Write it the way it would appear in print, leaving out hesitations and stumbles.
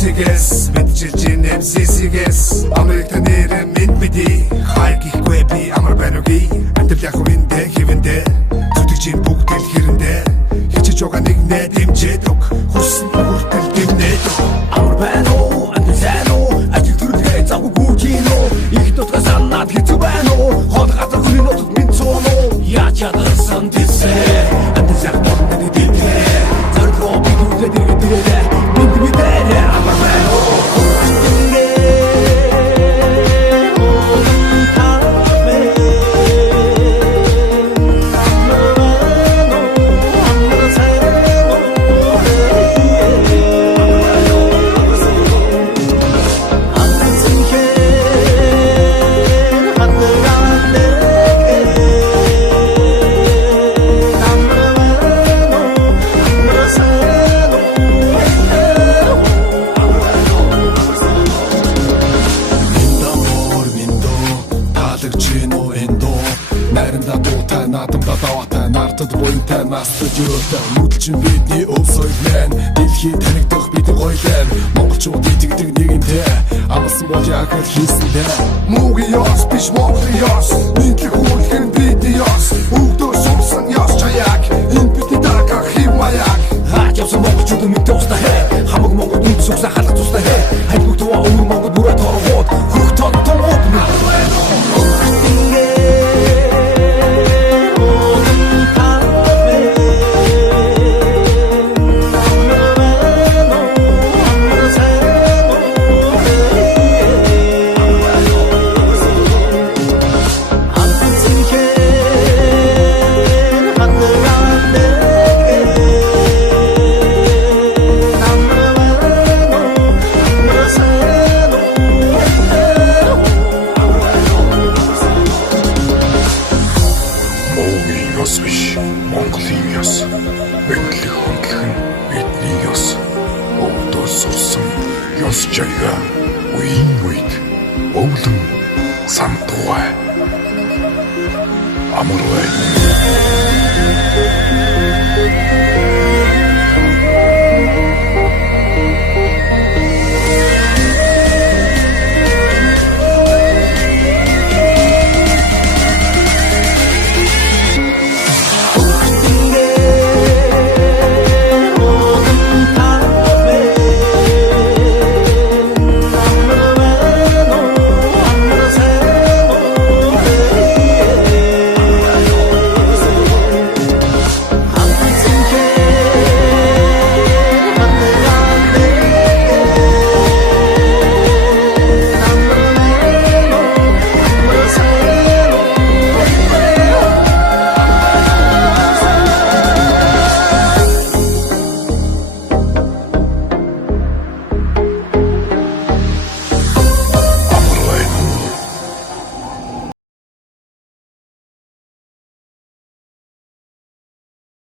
Төвцгээс мэдчилж нэмсэсгээс Америкт нэр минь биди хайгихгүй би амар байноги амтэл яг үндэ хэвэндэ зүтгэж бүгд л хэрэндэ хичээж байгаа нэг нэ дэмжээдэг хүссэн бүртэл дэмнэдэг амар байна уу амтэл сайн уу ажил төрөлхөө завгүй гүчинө их дотгоо санаад хэцүү байна уу хол газар хүрээ нотод минь цооно яаж ядсан тийсээ амтэл яг бодны дэмнэ заргоо би үдээд ирээд Надад буянтай настаж өрөөтэй Нүдчин бидний өв соёлын Дэлхий танигдах бидний гойлын Монголчууд итгэдэг нэгэнтэй Амлсан бол яг л хийсэндээ Муугийн ёс биш Монголын ёс Нийтлэг хөрөлгөн бидний ёс Өгдөө сумсан ёс чаяг Энэ бидний дараах хэв маяг Хаач явсан монголчууд мэдээ устаа хэ Хамаг монгол нүд сүгсэн халах тустай хэ Хайгуг туа өвөр монгол бүрээ торгууд Хөх тод томууд Монголын ёс, мэдлэг хөндлөх нь бидний ёс. Өвдөөс сурсан ёс жаяга үеийн үед өвлөн сандугай. Амар бай.